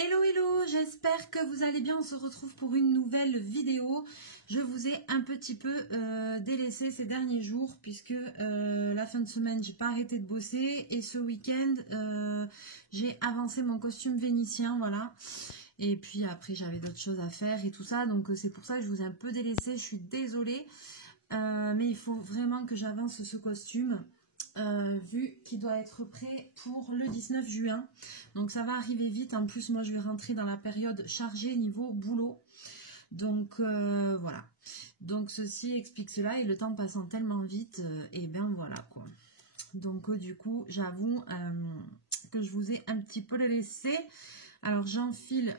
Hello hello, j'espère que vous allez bien, on se retrouve pour une nouvelle vidéo. Je vous ai un petit peu délaissé ces derniers jours puisque la fin de semaine j'ai pas arrêté de bosser et ce week-end j'ai avancé mon costume vénitien, voilà. Et puis après j'avais d'autres choses à faire et tout ça, donc c'est pour ça que je vous ai un peu délaissé, je suis désolée. Mais il faut vraiment que j'avance ce costume. Vu qu'il doit être prêt pour le 19 juin. Donc ça va arriver vite. En plus, moi, je vais rentrer dans la période chargée niveau boulot. Donc voilà. Donc ceci explique cela. Et le temps passant tellement vite, et bien voilà quoi. Donc du coup, j'avoue que je vous ai un petit peu laissé. Alors j'enfile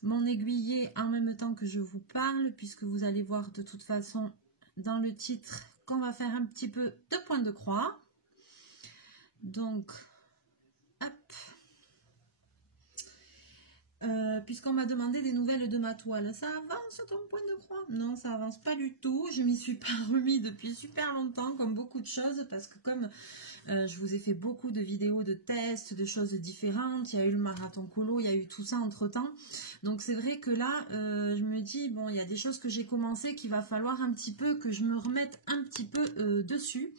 mon aiguillet en même temps que je vous parle, puisque vous allez voir de toute façon dans le titre qu'on va faire un petit peu de points de croix. Donc, hop. Puisqu'on m'a demandé des nouvelles de ma toile. Ça avance ton point de croix? Non, ça avance pas du tout. Je m'y suis pas remis depuis super longtemps, comme beaucoup de choses, parce que comme je vous ai fait beaucoup de vidéos de tests, de choses différentes, il y a eu le marathon colo, il y a eu tout ça entre temps. Donc c'est vrai que là, je me dis, bon, il y a des choses que j'ai commencé qu'il va falloir un petit peu que je me remette un petit peu dessus.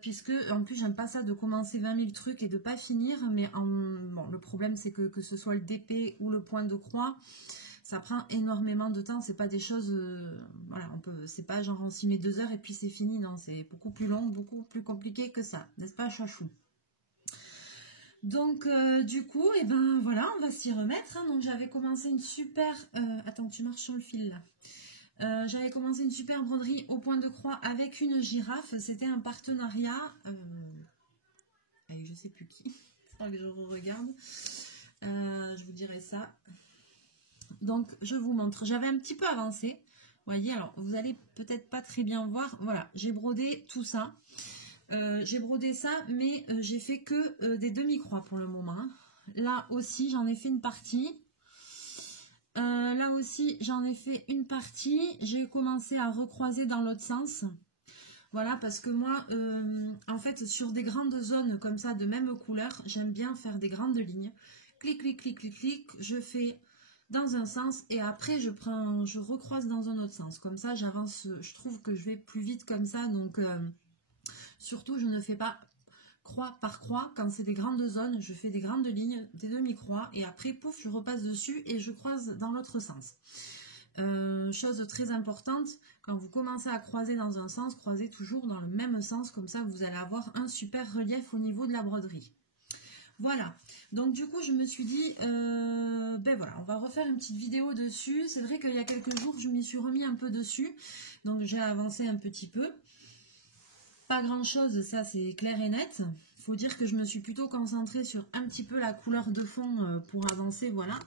Puisque en plus j'aime pas ça de commencer 20 000 trucs et de pas finir, mais bon, le problème c'est que ce soit le DP ou le point de croix, ça prend énormément de temps. C'est pas des choses voilà, c'est pas genre on s'y met 2 heures et puis c'est fini. Non, c'est beaucoup plus long, beaucoup plus compliqué que ça, n'est-ce pas chachou? Donc du coup, et ben voilà, on va s'y remettre, hein. Donc j'avais commencé une super attends, tu marches sur le fil là. J'avais commencé une super broderie au point de croix avec une girafe. C'était un partenariat avec je sais plus qui. Il faudra que je regarde. Je vous dirai ça. Donc je vous montre. J'avais un petit peu avancé. Vous voyez, alors vous allez peut-être pas très bien voir. Voilà, j'ai brodé tout ça. J'ai brodé ça, mais j'ai fait que des demi-croix pour le moment. Là aussi, j'en ai fait une partie. Là aussi, j'en ai fait une partie. J'ai commencé à recroiser dans l'autre sens. Voilà, parce que moi, en fait, sur des grandes zones comme ça, de même couleur, j'aime bien faire des grandes lignes. Clic, clic, clic, clic, clic. Je fais dans un sens et après, je recroise dans un autre sens. Comme ça, j'avance. Je trouve que je vais plus vite comme ça. Donc, surtout, je ne fais pas croix par croix. Quand c'est des grandes zones, je fais des grandes lignes, des demi-croix et après, pouf, je repasse dessus et je croise dans l'autre sens. Chose très importante, quand vous commencez à croiser dans un sens, croisez toujours dans le même sens, comme ça vous allez avoir un super relief au niveau de la broderie. Voilà, donc du coup je me suis dit, ben voilà, on va refaire une petite vidéo dessus. C'est vrai qu'il y a quelques jours je m'y suis remis un peu dessus, donc j'ai avancé un petit peu. Pas grand chose, ça c'est clair et net. Il faut dire que je me suis plutôt concentrée sur un petit peu la couleur de fond pour avancer, voilà.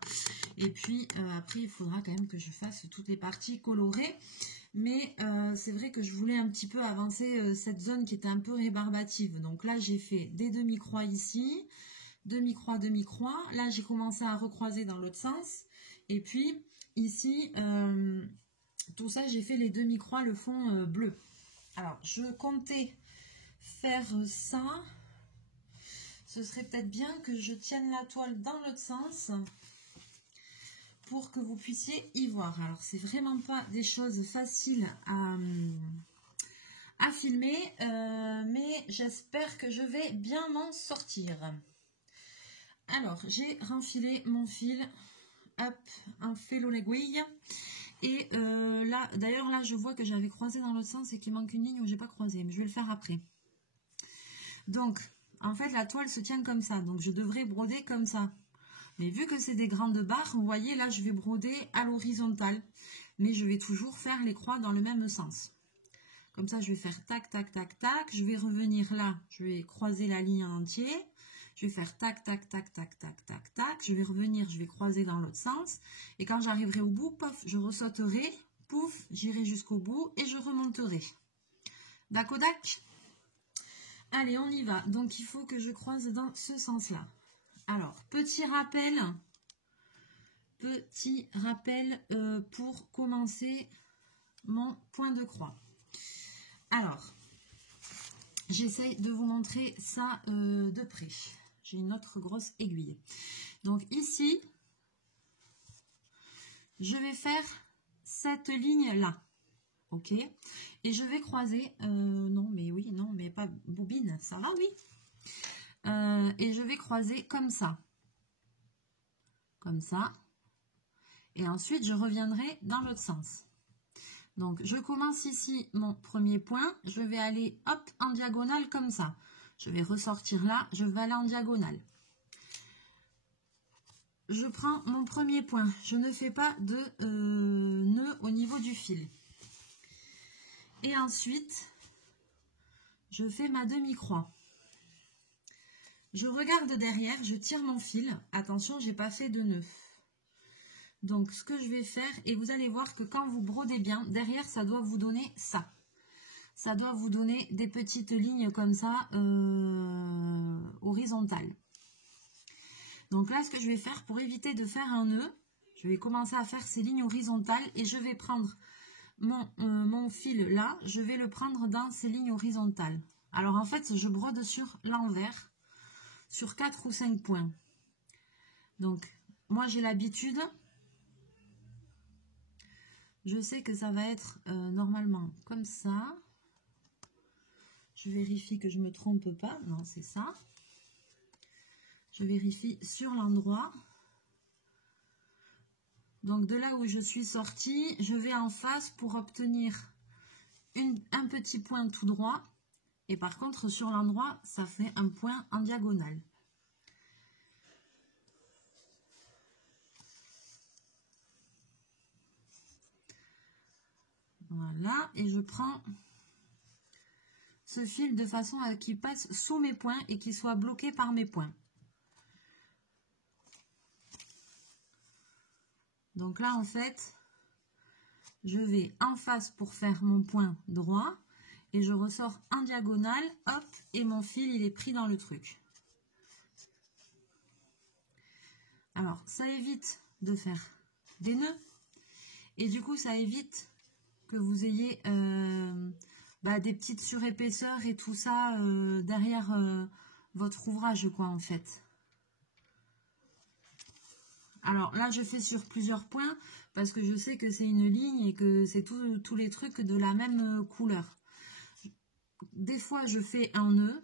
Et puis après il faudra quand même que je fasse toutes les parties colorées. Mais c'est vrai que je voulais un petit peu avancer cette zone qui était un peu rébarbative. Donc là j'ai fait des demi-croix ici, demi-croix, demi-croix. Là j'ai commencé à recroiser dans l'autre sens. Et puis ici, tout ça j'ai fait les demi-croix, le fond bleu. Alors, je comptais faire ça. Ce serait peut-être bien que je tienne la toile dans l'autre sens pour que vous puissiez y voir. Alors, c'est vraiment pas des choses faciles à filmer, mais j'espère que je vais bien m'en sortir. Alors, j'ai renfilé mon fil. Hop, un fil l'aiguille. Et là, d'ailleurs, là, je vois que j'avais croisé dans l'autre sens et qu'il manque une ligne où j'ai pas croisé. Mais je vais le faire après. Donc, en fait, la toile se tient comme ça. Donc, je devrais broder comme ça. Mais vu que c'est des grandes barres, vous voyez, là, je vais broder à l'horizontale. Mais je vais toujours faire les croix dans le même sens. Comme ça, je vais faire tac, tac, tac, tac. Je vais revenir là. Je vais croiser la ligne en entier. Je vais faire tac, tac, tac, tac, tac, tac, tac. Je vais revenir, je vais croiser dans l'autre sens. Et quand j'arriverai au bout, pof, je ressauterai. Pouf, j'irai jusqu'au bout et je remonterai. D'accord? Allez, on y va. Donc, il faut que je croise dans ce sens-là. Alors, petit rappel pour commencer mon point de croix. Alors, j'essaye de vous montrer ça de près. j'ai une autre grosse aiguille. Donc ici, je vais faire cette ligne-là. Ok, et je vais croiser, non mais oui, non mais pas bobine, ça va, oui. Et je vais croiser comme ça, et ensuite je reviendrai dans l'autre sens. Donc je commence ici mon premier point, je vais aller hop en diagonale comme ça. Je vais ressortir là, je vais aller en diagonale. Je prends mon premier point, je ne fais pas de nœud au niveau du fil. Et ensuite, je fais ma demi-croix. Je regarde derrière, je tire mon fil. Attention, j'ai pas fait de nœud. Donc, ce que je vais faire, et vous allez voir que quand vous brodez bien, derrière, ça doit vous donner ça. Ça doit vous donner des petites lignes comme ça, horizontales. Donc là, ce que je vais faire, pour éviter de faire un nœud, je vais commencer à faire ces lignes horizontales et je vais prendre mon fil là, je vais le prendre dans ces lignes horizontales. Alors en fait, je brode sur l'envers, sur 4 ou 5 points. Donc, moi j'ai l'habitude, je sais que ça va être normalement comme ça. Je vérifie que je ne me trompe pas, non c'est ça. Je vérifie sur l'endroit. Donc de là où je suis sortie, je vais en face pour obtenir un petit point tout droit. Et par contre, sur l'endroit, ça fait un point en diagonale. Voilà, et je prends ce fil de façon à qu'il passe sous mes points et qu'il soit bloqué par mes points. Donc là, en fait, je vais en face pour faire mon point droit et je ressors en diagonale, hop, et mon fil, il est pris dans le truc. Alors, ça évite de faire des nœuds et du coup, ça évite que vous ayez des petites surépaisseurs et tout ça derrière votre ouvrage, quoi, en fait. Alors là, je fais sur plusieurs points parce que je sais que c'est une ligne et que c'est tous les trucs de la même couleur. Des fois, je fais un nœud,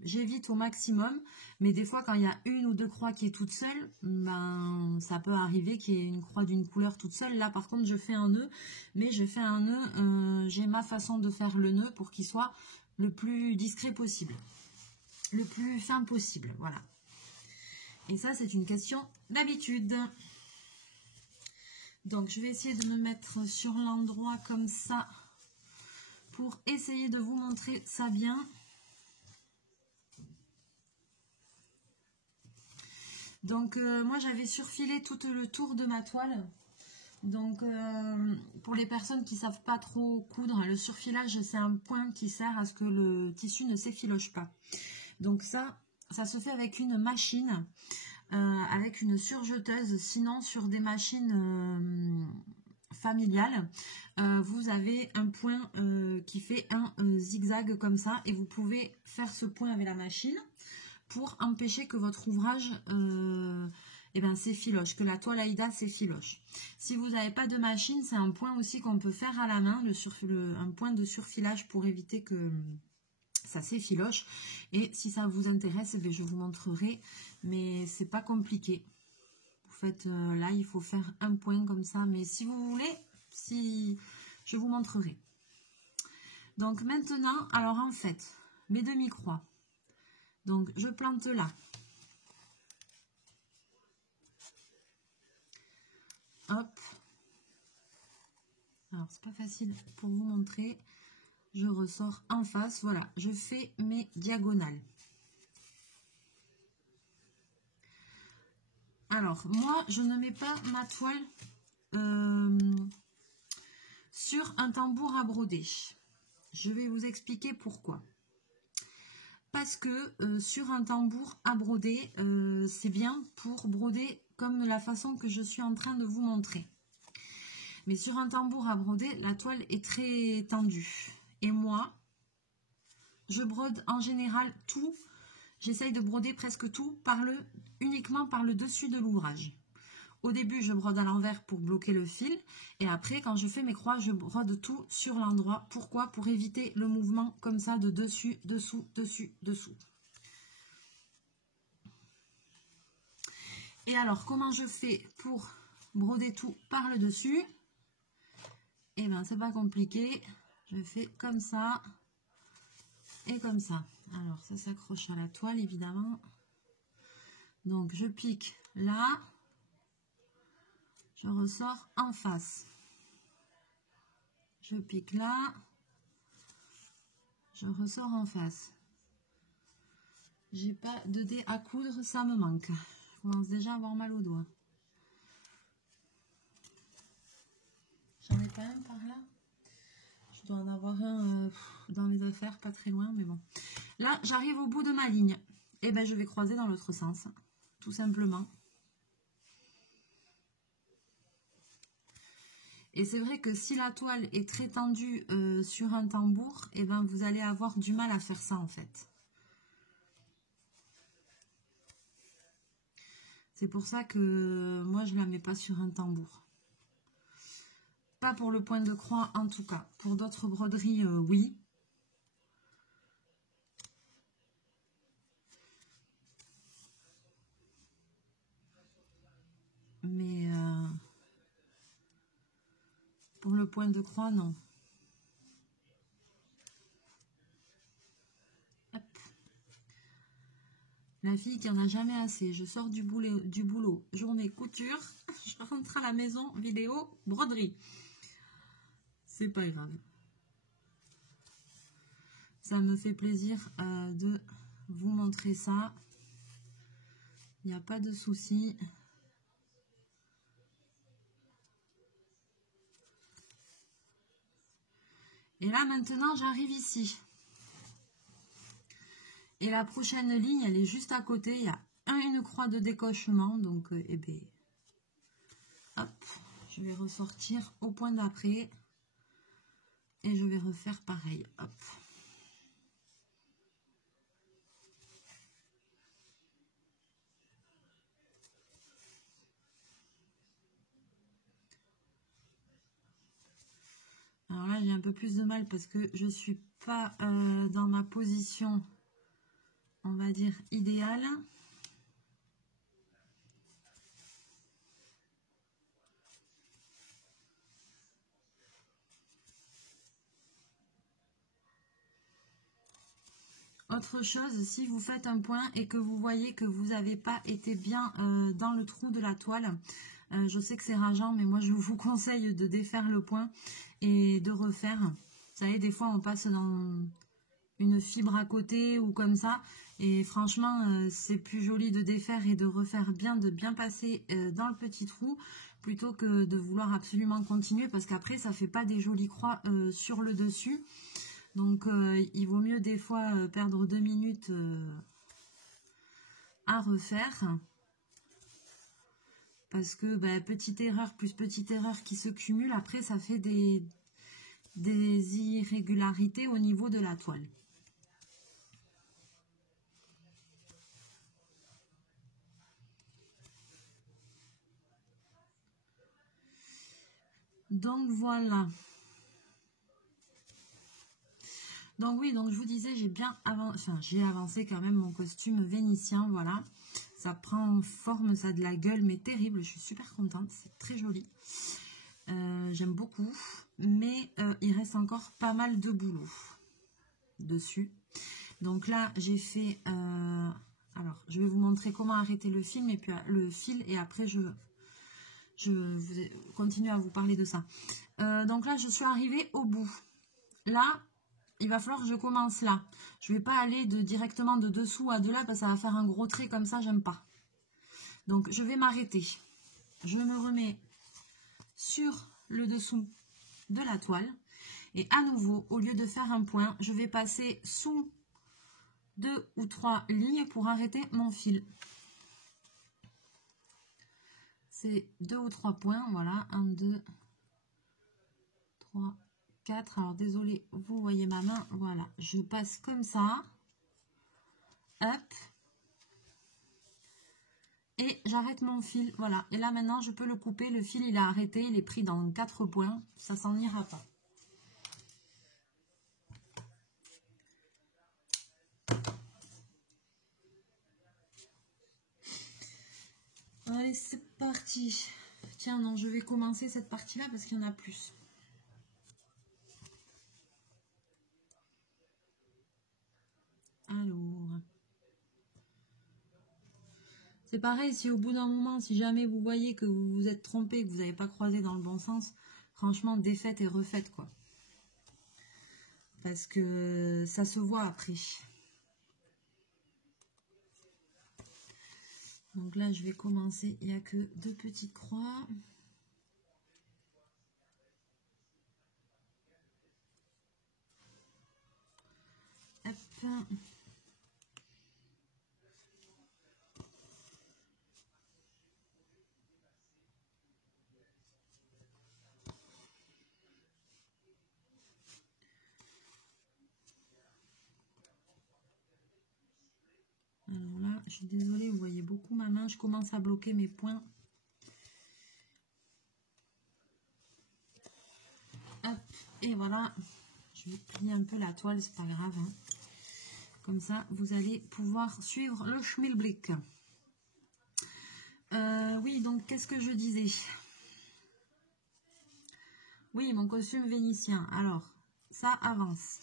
j'évite au maximum, mais des fois, quand il y a une ou deux croix qui est toute seule, ben, ça peut arriver qu'il y ait une croix d'une couleur toute seule. Là, par contre, je fais un nœud, mais je fais un nœud, j'ai ma façon de faire le nœud pour qu'il soit le plus discret possible, le plus fin possible, voilà. Et ça, c'est une question d'habitude. Donc, je vais essayer de me mettre sur l'endroit comme ça pour essayer de vous montrer ça bien. Donc, moi, j'avais surfilé tout le tour de ma toile. Donc, pour les personnes qui ne savent pas trop coudre, le surfilage, c'est un point qui sert à ce que le tissu ne s'effiloche pas. Donc, ça se fait avec une machine. Avec une surjeteuse, sinon sur des machines familiales, vous avez un point qui fait un zigzag comme ça et vous pouvez faire ce point avec la machine pour empêcher que votre ouvrage s'effiloche, que la toile Aïda s'effiloche. Si vous n'avez pas de machine, c'est un point aussi qu'on peut faire à la main, un point de surfilage pour éviter que ça s'effiloche. Et si ça vous intéresse, je vous montrerai, mais c'est pas compliqué. Vous faites là, il faut faire un point comme ça, mais si vous voulez, je vous montrerai. Donc maintenant, alors en fait, mes demi-croix. Donc je plante là. Hop. Alors c'est pas facile pour vous montrer. Je ressors en face, voilà, je fais mes diagonales. Alors, moi, je ne mets pas ma toile sur un tambour à broder. Je vais vous expliquer pourquoi. Parce que sur un tambour à broder, c'est bien pour broder comme la façon que je suis en train de vous montrer. Mais sur un tambour à broder, la toile est très tendue. Et moi, je brode en général tout j'essaye de broder presque tout uniquement par le dessus de l'ouvrage. Au début, je brode à l'envers pour bloquer le fil. Et après, quand je fais mes croix, je brode tout sur l'endroit. Pourquoi? Pour éviter le mouvement comme ça de dessus, dessous, dessus, dessous. Et alors, comment je fais pour broder tout par le dessus? Eh bien, c'est pas compliqué. Je fais comme ça et comme ça. Alors, ça s'accroche à la toile, évidemment. Donc, je pique là. Je ressors en face. Je pique là. Je ressors en face. J'ai pas de dés à coudre, ça me manque. Je commence déjà à avoir mal aux doigts. J'en ai quand même par là. Je dois en avoir un dans les affaires, pas très loin, mais bon. Là, j'arrive au bout de ma ligne. Et ben, je vais croiser dans l'autre sens, tout simplement. Et c'est vrai que si la toile est très tendue sur un tambour, et ben, vous allez avoir du mal à faire ça, en fait. C'est pour ça que moi, je ne la mets pas sur un tambour. Pas pour le point de croix, en tout cas. Pour d'autres broderies, oui. Mais pour le point de croix, non. Hop. La fille qui en a jamais assez. Je sors du boulot. Journée couture. Je rentre à la maison. Vidéo, broderie. C'est pas grave. Ça me fait plaisir de vous montrer ça. Il n'y a pas de souci. Et là, maintenant, j'arrive ici. Et la prochaine ligne, elle est juste à côté. Il y a une croix de décochement. Donc, eh bien, hop, je vais ressortir au point d'après. Et je vais refaire pareil. Hop. Alors là, j'ai un peu plus de mal parce que je ne suis pas dans ma position, on va dire, idéale. Autre chose, si vous faites un point et que vous voyez que vous n'avez pas été bien dans le trou de la toile, je sais que c'est rageant, mais moi je vous conseille de défaire le point et de refaire. Vous savez, des fois on passe dans une fibre à côté ou comme ça, et franchement c'est plus joli de défaire et de refaire bien, de bien passer dans le petit trou, plutôt que de vouloir absolument continuer, parce qu'après ça fait pas des jolies croix sur le dessus. Donc, il vaut mieux des fois perdre 2 minutes à refaire. Parce que petite erreur plus petite erreur qui se cumule, après ça fait des irrégularités au niveau de la toile. Donc voilà. Donc oui, donc je vous disais, j'ai avancé quand même mon costume vénitien, voilà. Ça prend forme, ça a de la gueule, mais terrible. Je suis super contente, c'est très joli. J'aime beaucoup, mais il reste encore pas mal de boulot dessus. Donc là, j'ai fait... alors, je vais vous montrer comment arrêter le fil, et après, je continue à vous parler de ça. Donc là, je suis arrivée au bout. Là, il va falloir que je commence là. Je ne vais pas aller directement de dessous à de là, parce que ça va faire un gros trait comme ça, j'aime pas. Donc, je vais m'arrêter. Je me remets sur le dessous de la toile. Et à nouveau, au lieu de faire un point, je vais passer sous 2 ou 3 lignes pour arrêter mon fil. C'est 2 ou 3 points, voilà, 1, 2, 3, 4. Alors désolé, vous voyez ma main, voilà, je passe comme ça. Hop. Et j'arrête mon fil, voilà. Et là maintenant je peux le couper, le fil il a arrêté, il est pris dans 4 points, ça s'en ira pas. Allez, c'est parti. Tiens, non, je vais commencer cette partie-là parce qu'il y en a plus. Alors, c'est pareil, si au bout d'un moment, si jamais vous voyez que vous vous êtes trompé, que vous n'avez pas croisé dans le bon sens, franchement, défaites et refaites, quoi. Parce que ça se voit après. Donc là, je vais commencer. Il n'y a que 2 petites croix. Hop. Alors là, je suis désolée, vous voyez beaucoup ma main. Je commence à bloquer mes points. Hop. Et voilà. Je vais plier un peu la toile, c'est pas grave. Hein. Comme ça, vous allez pouvoir suivre le schmilblick. Oui, donc, qu'est-ce que je disais? Oui, mon costume vénitien. Alors, ça avance.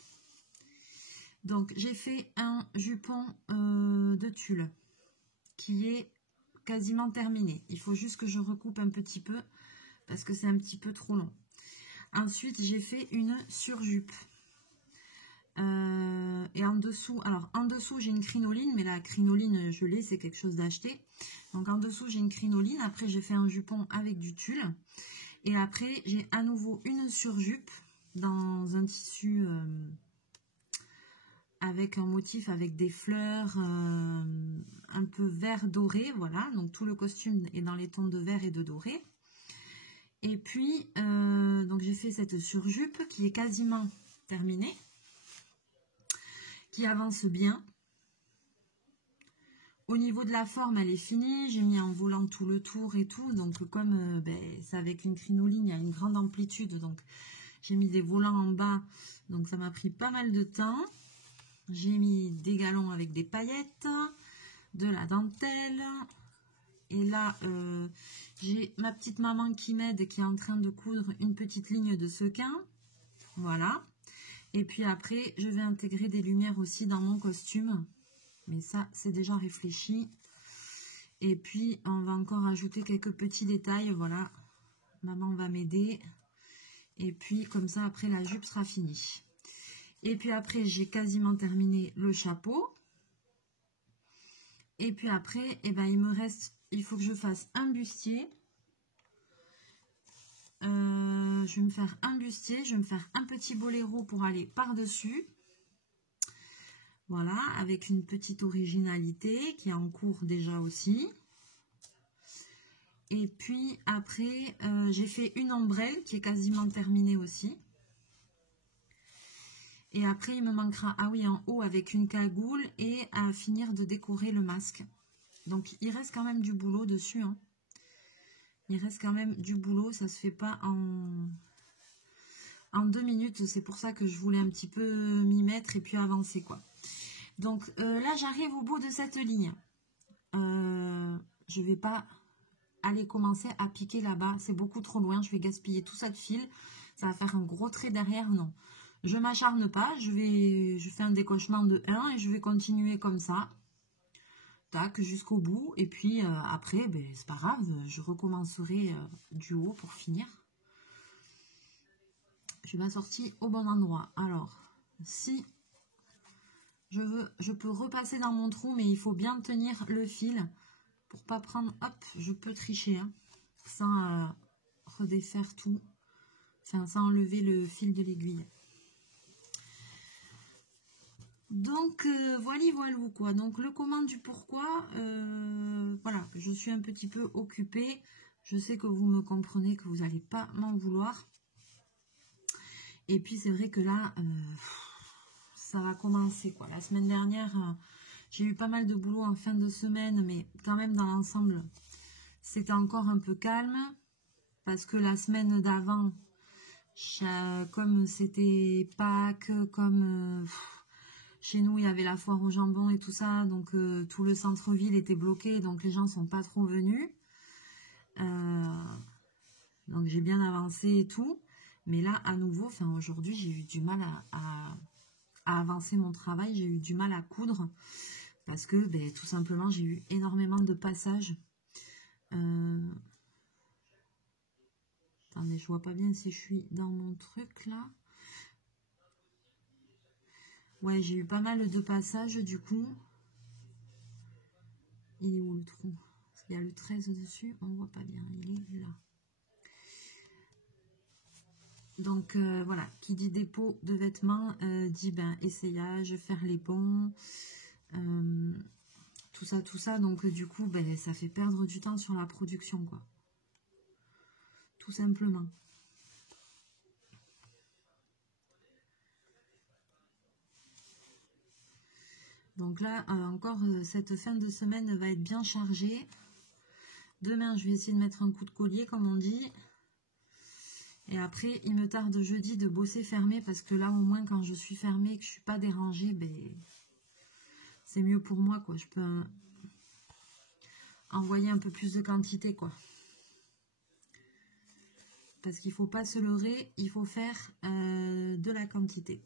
Donc, j'ai fait un jupon de tulle qui est quasiment terminé. Il faut juste que je recoupe un petit peu parce que c'est un petit peu trop long. Ensuite, j'ai fait une surjupe. Et en dessous, alors en dessous j'ai une crinoline, mais la crinoline je l'ai, c'est quelque chose d'acheté. Donc en dessous j'ai une crinoline, après j'ai fait un jupon avec du tulle. Et après j'ai à nouveau une surjupe dans un tissu avec un motif avec des fleurs un peu vert doré, voilà. Donc tout le costume est dans les tons de vert et de doré. Et puis donc j'ai fait cette surjupe qui est quasiment terminée, qui avance bien. Au niveau de la forme, elle est finie. J'ai mis en volant tout le tour et tout. Donc, comme c'est avec une crinoline, il y a une grande amplitude. Donc, j'ai mis des volants en bas. Donc, ça m'a pris pas mal de temps. J'ai mis des galons avec des paillettes, de la dentelle. Et là, j'ai ma petite maman qui m'aide, qui est en train de coudre une petite ligne de sequin. Voilà. Et puis après, je vais intégrer des lumières aussi dans mon costume. Mais ça, c'est déjà réfléchi. Et puis, on va encore ajouter quelques petits détails. Voilà, maman va m'aider. Et puis, comme ça, après, la jupe sera finie. Et puis après, j'ai quasiment terminé le chapeau. Et puis après, eh ben, il faut que je fasse un bustier. Je vais me faire un bustier. Je vais me faire un petit boléro pour aller par-dessus. Voilà, avec une petite originalité qui est en cours déjà aussi. Et puis après, j'ai fait une ombrelle qui est quasiment terminée aussi. Et après, il me manquera, ah oui, en haut avec une cagoule et à finir de décorer le masque. Donc, il reste quand même du boulot dessus. Hein. Il reste quand même du boulot, ça se fait pas en 2 minutes. C'est pour ça que je voulais un petit peu m'y mettre et puis avancer, quoi. Donc là, j'arrive au bout de cette ligne. Je vais pas aller commencer à piquer là-bas. C'est beaucoup trop loin. Je vais gaspiller tout ça de fil. Ça va faire un gros trait derrière. Non. Je m'acharne pas. Je fais un décochement de 1 et je vais continuer comme ça. Tac, jusqu'au bout. Et puis après, c'est pas grave. Je recommencerai du haut pour finir. Je m'assortis au bon endroit. Alors, si... Je peux repasser dans mon trou, mais il faut bien tenir le fil pour pas prendre... Hop, je peux tricher, hein, sans redéfaire tout, enfin, sans enlever le fil de l'aiguille. Donc, voilà, quoi. Donc, le comment du pourquoi, voilà, je suis un petit peu occupée. Je sais que vous me comprenez, que vous n'allez pas m'en vouloir. Et puis, c'est vrai que là... ça va commencer, quoi. La semaine dernière, J'ai eu pas mal de boulot en fin de semaine, mais quand même dans l'ensemble, c'était encore un peu calme. Parce que la semaine d'avant, comme c'était Pâques, comme chez nous il y avait la foire au jambon et tout ça, donc tout le centre-ville était bloqué, donc les gens sont pas trop venus. Donc j'ai bien avancé et tout. Mais là, à nouveau, enfin aujourd'hui, j'ai eu du mal à avancer mon travail, j'ai eu du mal à coudre. Parce que ben, tout simplement, j'ai eu énormément de passages. Attendez, je vois pas bien si je suis dans mon truc là. Ouais, j'ai eu pas mal de passages du coup. Il est où le trou? Parce qu'il y a le 13 dessus, on voit pas bien, il est là. Donc voilà, qui dit dépôt de vêtements, dit ben, essayage, faire les ponts, tout ça. Donc du coup, ben, ça fait perdre du temps sur la production, quoi. Tout simplement. Donc là, encore, cette fin de semaine va être bien chargée. Demain, je vais essayer de mettre un coup de collier, comme on dit. Et après, il me tarde jeudi de bosser fermé, parce que là, au moins, quand je suis fermée et que je ne suis pas dérangée, ben, c'est mieux pour moi, quoi. Je peux envoyer un peu plus de quantité, quoi. Parce qu'il ne faut pas se leurrer, il faut faire de la quantité.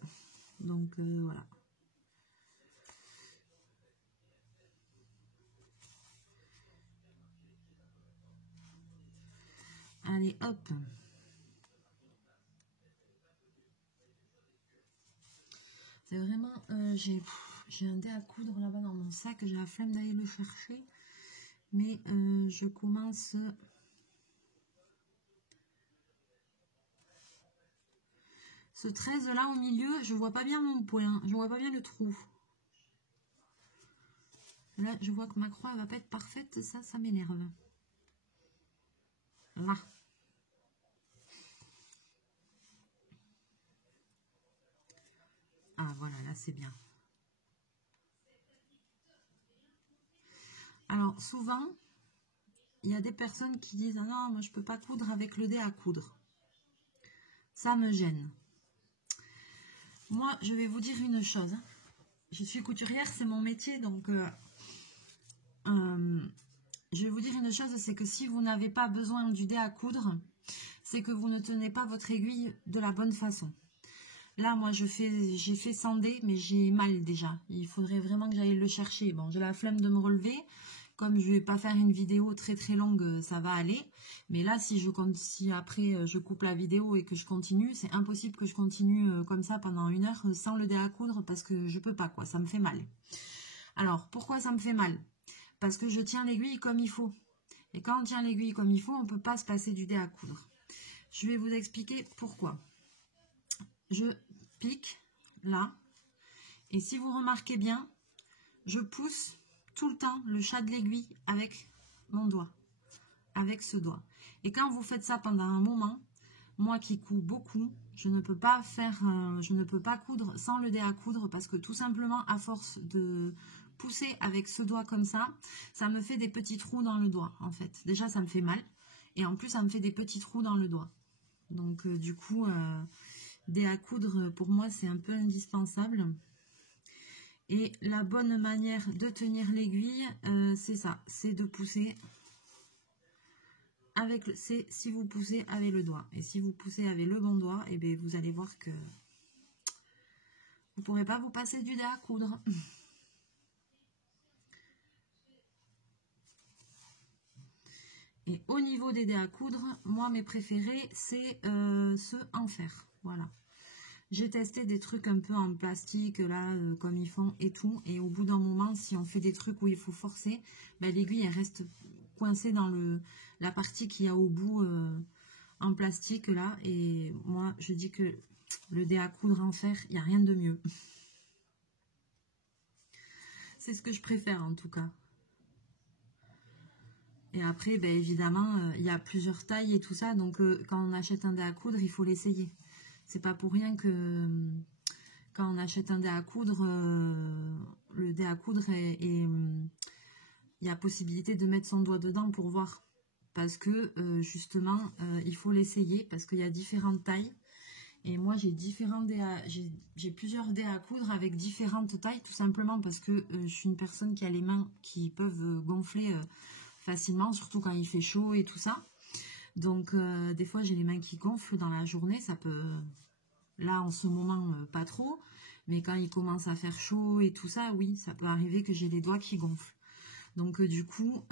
Donc, voilà. Allez, hop. C'est vraiment... j'ai un dé à coudre là-bas dans mon sac. J'ai la flemme d'aller le chercher. Mais je commence... Ce 13 là au milieu, je vois pas bien mon point. Je vois pas bien le trou. Là, je vois que ma croix elle va pas être parfaite. Ça m'énerve. Là. Ah, voilà, là, c'est bien. Alors, souvent, il y a des personnes qui disent « Ah non, moi, je peux pas coudre avec le dé à coudre. » Ça me gêne. Moi, je vais vous dire une chose. Je suis couturière, c'est mon métier, donc... je vais vous dire une chose, c'est que si vous n'avez pas besoin du dé à coudre, c'est que vous ne tenez pas votre aiguille de la bonne façon. Là, moi, j'ai fait sans dé, mais j'ai mal déjà. Il faudrait vraiment que j'aille le chercher. Bon, j'ai la flemme de me relever. Comme je vais pas faire une vidéo très très longue, ça va aller. Mais là, si après je coupe la vidéo et que je continue, c'est impossible que je continue comme ça pendant 1 heure sans le dé à coudre parce que je peux pas, quoi. Ça me fait mal. Alors, pourquoi ça me fait mal? Parce que je tiens l'aiguille comme il faut. Et quand on tient l'aiguille comme il faut, on ne peut pas se passer du dé à coudre. Je vais vous expliquer pourquoi. Je pique là. Et si vous remarquez bien, je pousse tout le temps le chat de l'aiguille avec mon doigt. Avec ce doigt. Et quand vous faites ça pendant un moment, moi qui couds beaucoup, je ne peux pas coudre sans le dé à coudre parce que tout simplement, à force de pousser avec ce doigt comme ça me fait des petits trous dans le doigt en fait. Déjà ça me fait mal et en plus ça me fait des petits trous dans le doigt. Donc du coup, dé à coudre pour moi c'est un peu indispensable. Et la bonne manière de tenir l'aiguille, c'est ça, c'est de pousser avec si vous poussez avec le doigt. Et si vous poussez avec le bon doigt, et bien vous allez voir que vous ne pourrez pas vous passer du dé à coudre. Et au niveau des dés à coudre, moi mes préférés, c'est ceux en fer. Voilà. J'ai testé des trucs un peu en plastique, là, comme ils font et tout. Et au bout d'un moment, si on fait des trucs où il faut forcer, ben, l'aiguille, elle reste coincée dans la partie qu'il y a au bout en plastique, là. Et moi, je dis que le dé à coudre en fer, il n'y a rien de mieux. C'est ce que je préfère, en tout cas. Et après, ben, évidemment, il y a plusieurs tailles et tout ça. Donc, quand on achète un dé à coudre, il faut l'essayer. C'est pas pour rien que quand on achète un dé à coudre, le dé à coudre il y a possibilité de mettre son doigt dedans pour voir. Parce que justement, il faut l'essayer parce qu'il y a différentes tailles. Et moi, j'ai plusieurs dés à coudre avec différentes tailles, tout simplement parce que je suis une personne qui a les mains qui peuvent gonfler facilement, surtout quand il fait chaud et tout ça. Donc, des fois, j'ai les mains qui gonflent dans la journée. Ça peut, là, en ce moment, pas trop. Mais quand il commence à faire chaud et tout ça, oui, ça peut arriver que j'ai les doigts qui gonflent. Donc, du coup,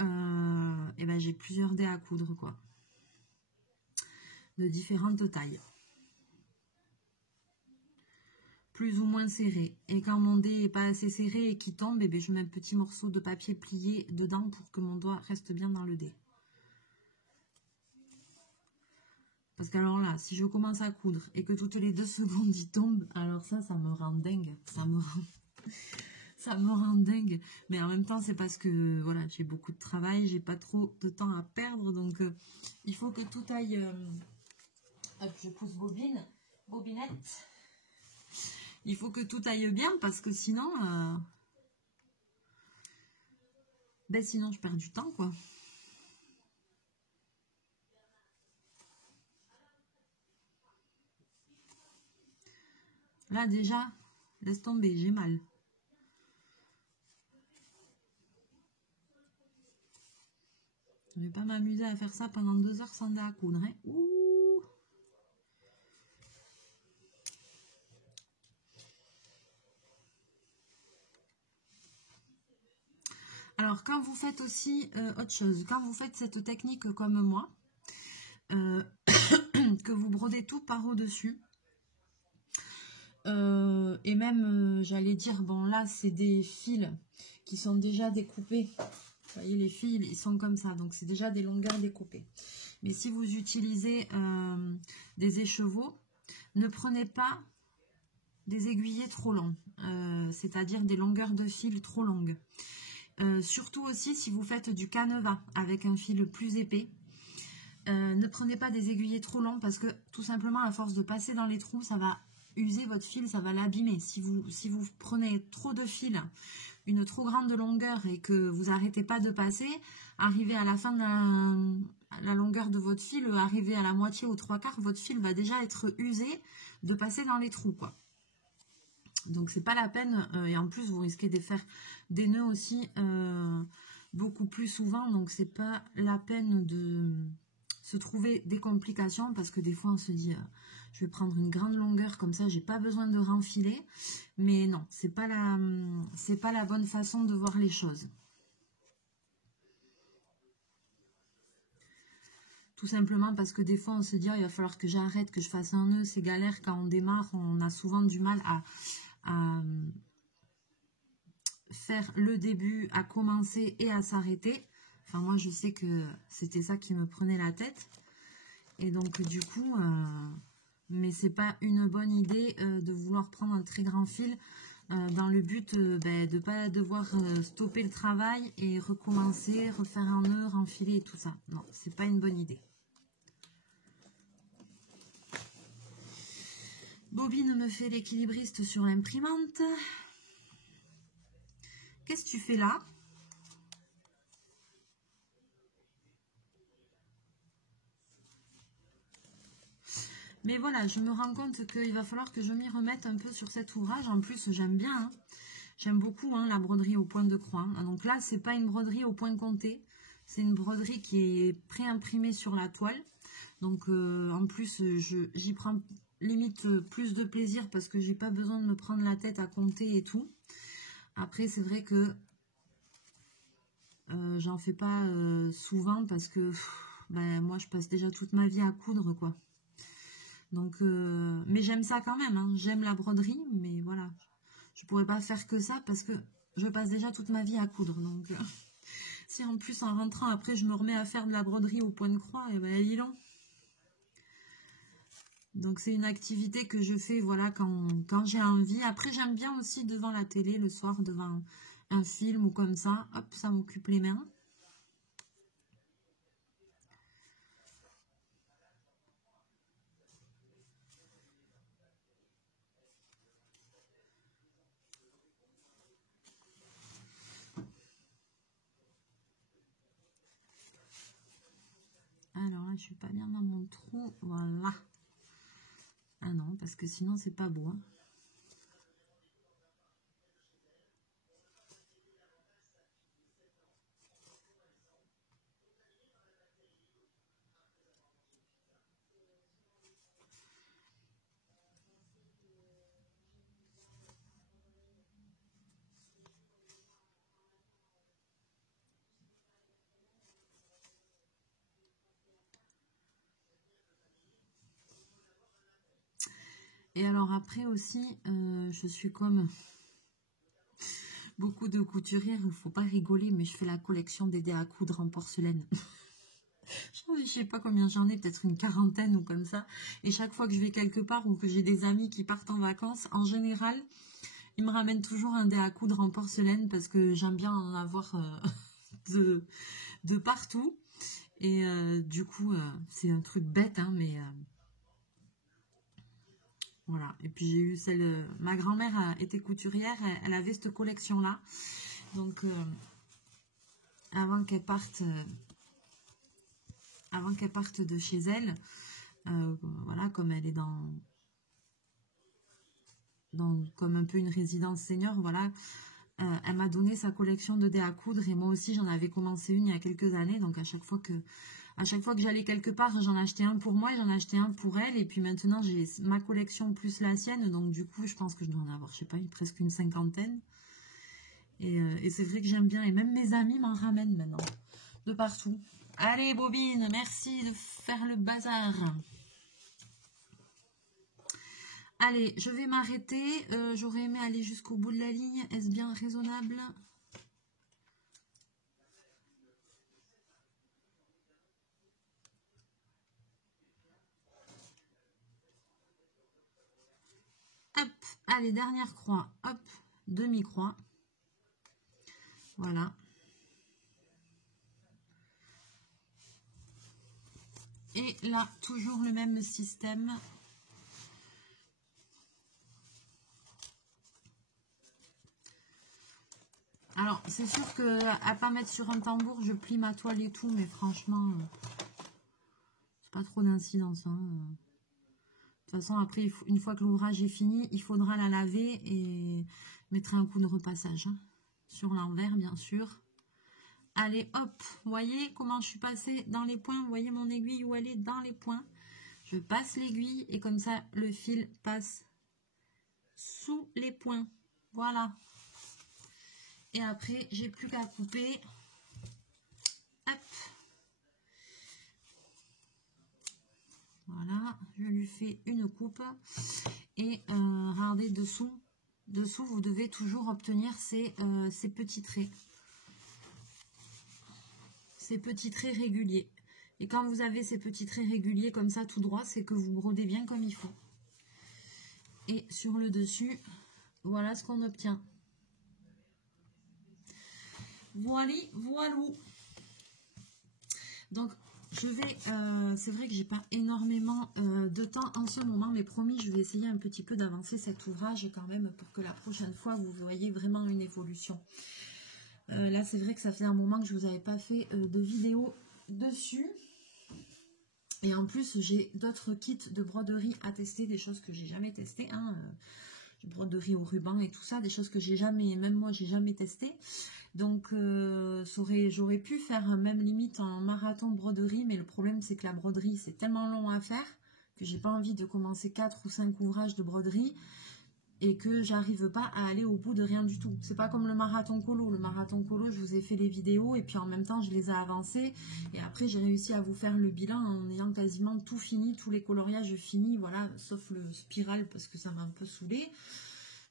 eh ben, j'ai plusieurs dés à coudre, quoi. De différentes tailles. Plus ou moins serré. Et quand mon dé n'est pas assez serré et qu'il tombe, eh bien, je mets un petit morceau de papier plié dedans pour que mon doigt reste bien dans le dé. Parce qu'alors là, si je commence à coudre et que toutes les 2 secondes il tombe, alors ça me rend dingue. Ça me rend dingue. Mais en même temps, c'est parce que voilà, j'ai beaucoup de travail, j'ai pas trop de temps à perdre. Donc, il faut que tout aille... hop, je pousse bobinette. Il faut que tout aille bien parce que sinon... ben sinon, je perds du temps, quoi. Là, déjà, laisse tomber, j'ai mal. Je vais pas m'amuser à faire ça pendant 2 heures sans dé à coudre. Hein. Ouh. Alors, quand vous faites aussi autre chose, quand vous faites cette technique comme moi, que vous brodez tout par au-dessus, et même, j'allais dire, bon là, c'est des fils qui sont déjà découpés. Vous voyez, les fils, ils sont comme ça, donc c'est déjà des longueurs découpées. Mais si vous utilisez des écheveaux, ne prenez pas des aiguillets trop longs, c'est-à-dire des longueurs de fil trop longues. Surtout aussi si vous faites du canevas avec un fil plus épais. Ne prenez pas des aiguillets trop longs parce que tout simplement à force de passer dans les trous, ça va user votre fil, ça va l'abîmer. Si vous prenez trop de fil, une trop grande longueur et que vous n'arrêtez pas de passer, arrivé à la fin de la longueur de votre fil, arrivé à la moitié ou 3/4, votre fil va déjà être usé de passer dans les trous, quoi. Donc c'est pas la peine, et en plus vous risquez de faire des nœuds aussi beaucoup plus souvent, donc c'est pas la peine de se trouver des complications parce que des fois on se dit je vais prendre une grande longueur comme ça, j'ai pas besoin de renfiler, mais non, c'est pas la bonne façon de voir les choses. Tout simplement parce que des fois on se dit il va falloir que j'arrête, que je fasse un nœud, c'est galère quand on démarre, on a souvent du mal à faire le début, à commencer et à s'arrêter. Enfin moi je sais que c'était ça qui me prenait la tête. Et donc du coup, mais c'est pas une bonne idée de vouloir prendre un très grand fil dans le but de ne pas devoir stopper le travail et recommencer, refaire un nœud, renfiler et tout ça. Non, c'est pas une bonne idée. Bobine me fait l'équilibriste sur l'imprimante. Qu'est-ce que tu fais là? Mais voilà, je me rends compte qu'il va falloir que je m'y remette un peu sur cet ouvrage. En plus, j'aime bien, hein. J'aime beaucoup la broderie au point de croix. Donc là, c'est pas une broderie au point compté. C'est une broderie qui est pré-imprimée sur la toile. Donc en plus, j'y prends limite plus de plaisir parce que j'ai pas besoin de me prendre la tête à compter et tout. Après, c'est vrai que j'en fais pas souvent parce que moi, je passe déjà toute ma vie à coudre, quoi. Donc, mais j'aime ça quand même, hein. J'aime la broderie, mais voilà. Je pourrais pas faire que ça parce que je passe déjà toute ma vie à coudre. Donc, si en plus, en rentrant, après, je me remets à faire de la broderie au point de croix, et ben, il est long. Donc, c'est une activité que je fais, voilà, quand j'ai envie. Après, j'aime bien aussi devant la télé, le soir, devant un film ou comme ça. Hop, ça m'occupe les mains. je suis pas bien dans mon trou. Voilà. Ah non, parce que sinon, c'est pas beau. Hein. Et alors après aussi, je suis comme beaucoup de couturières, il ne faut pas rigoler, mais je fais la collection des dés à coudre en porcelaine. Je sais pas combien j'en ai, peut-être une quarantaine ou comme ça. Et chaque fois que je vais quelque part ou que j'ai des amis qui partent en vacances, en général, ils me ramènent toujours un dé à coudre en porcelaine parce que j'aime bien en avoir de partout. Et du coup, c'est un truc bête, hein, mais... voilà, et puis j'ai eu celle... ma grand-mère était couturière, elle avait cette collection-là. Donc, avant qu'elle parte de chez elle, voilà, comme elle est dans comme un peu une résidence senior, voilà, elle m'a donné sa collection de dés à coudre et moi aussi j'en avais commencé une il y a quelques années. Donc à chaque fois que j'allais quelque part, j'en achetais un pour moi et j'en achetais un pour elle. Et puis maintenant, j'ai ma collection plus la sienne. Donc du coup, je pense que je dois en avoir, je sais pas, presque une cinquantaine. Et c'est vrai que j'aime bien. Et même mes amis m'en ramènent maintenant, de partout. Allez, Bobine, merci de faire le bazar. Allez, je vais m'arrêter. J'aurais aimé aller jusqu'au bout de la ligne. Est-ce bien raisonnable ? Hop, allez, dernière croix. Hop, demi-croix. Voilà. Et là, toujours le même système. Alors, c'est sûr que à pas mettre sur un tambour, je plie ma toile et tout, mais franchement, c'est pas trop d'incidence. Hein. De toute façon, après, une fois que l'ouvrage est fini, il faudra la laver et mettre un coup de repassage. Hein. Sur l'envers, bien sûr. Allez, hop, vous voyez comment je suis passée dans les points. Vous voyez mon aiguille où elle est dans les points. Je passe l'aiguille et comme ça, le fil passe sous les points. Voilà. Et après, j'ai plus qu'à couper. Hop. Voilà, je lui fais une coupe. Et regardez dessous. Dessous, vous devez toujours obtenir ces petits traits. Ces petits traits réguliers. Et quand vous avez ces petits traits réguliers comme ça tout droit, c'est que vous brodez bien comme il faut. Et sur le dessus, voilà ce qu'on obtient. Voilà, voilà. Donc, je vais... c'est vrai que j'ai pas énormément de temps en ce moment, mais promis, je vais essayer un petit peu d'avancer cet ouvrage quand même pour que la prochaine fois, vous voyez vraiment une évolution. Là, c'est vrai que ça fait un moment que je vous avais pas fait de vidéo dessus. Et en plus, j'ai d'autres kits de broderie à tester, des choses que j'ai jamais testées. Hein. Broderie au ruban et tout ça, des choses que j'ai jamais, même moi, j'ai jamais testé. Donc, j'aurais pu faire même limite en marathon broderie, mais le problème, c'est que la broderie, c'est tellement long à faire que j'ai pas envie de commencer 4 ou 5 ouvrages de broderie et que j'arrive pas à aller au bout de rien du tout. C'est pas comme le marathon colo. Le marathon colo, je vous ai fait les vidéos et puis en même temps, je les ai avancées. Et après, j'ai réussi à vous faire le bilan en ayant quasiment tout fini, tous les coloriages finis, voilà, sauf le spiral parce que ça m'a un peu saoulé.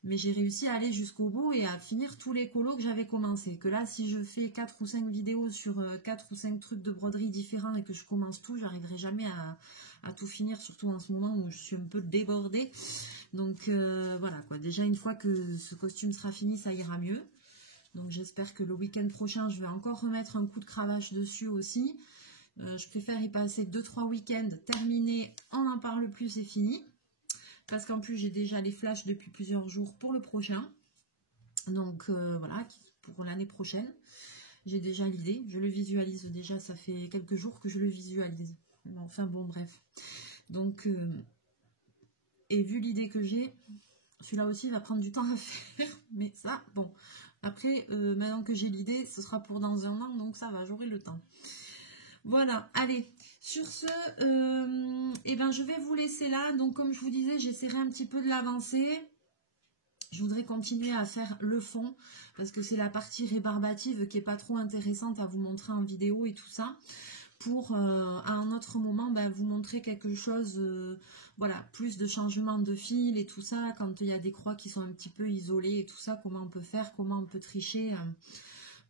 Mais j'ai réussi à aller jusqu'au bout et à finir tous les colos que j'avais commencé. Que là, si je fais 4 ou 5 vidéos sur 4 ou 5 trucs de broderie différents et que je commence tout, j'arriverai jamais à tout finir, surtout en ce moment où je suis un peu débordée. Donc voilà quoi, déjà une fois que ce costume sera fini, ça ira mieux. Donc j'espère que le week-end prochain, je vais encore remettre un coup de cravache dessus aussi. Je préfère y passer 2-3 week-ends, terminer, on n'en parle plus, c'est fini. Parce qu'en plus, j'ai déjà les flashs depuis plusieurs jours pour le prochain. Donc voilà, pour l'année prochaine. J'ai déjà l'idée, je le visualise déjà, ça fait quelques jours que je le visualise. Enfin bon, bref. Donc, et vu l'idée que j'ai, celui-là aussi va prendre du temps à faire. Mais ça, bon. Après, maintenant que j'ai l'idée, ce sera pour dans un an, donc ça va, j'aurai le temps. Voilà, allez. Sur ce, eh ben, je vais vous laisser là. Donc, comme je vous disais, j'essaierai un petit peu de l'avancer. Je voudrais continuer à faire le fond, parce que c'est la partie rébarbative qui n'est pas trop intéressante à vous montrer en vidéo et tout ça. Pour à un autre moment ben, vous montrer quelque chose, voilà, plus de changement de fil et tout ça, quand il y a des croix qui sont un petit peu isolées et tout ça, comment on peut faire, comment on peut tricher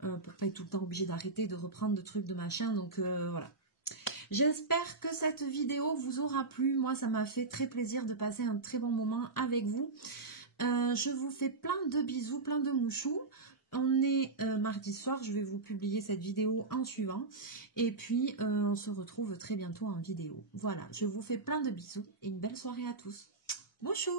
pour pas être tout le temps obligé d'arrêter, de reprendre de trucs, de machin, donc voilà. J'espère que cette vidéo vous aura plu, moi ça m'a fait très plaisir de passer un très bon moment avec vous. Je vous fais plein de bisous, plein de mouchous. On est mardi soir, je vais vous publier cette vidéo en suivant. Et puis, on se retrouve très bientôt en vidéo. Voilà, je vous fais plein de bisous et une belle soirée à tous. Mouchou!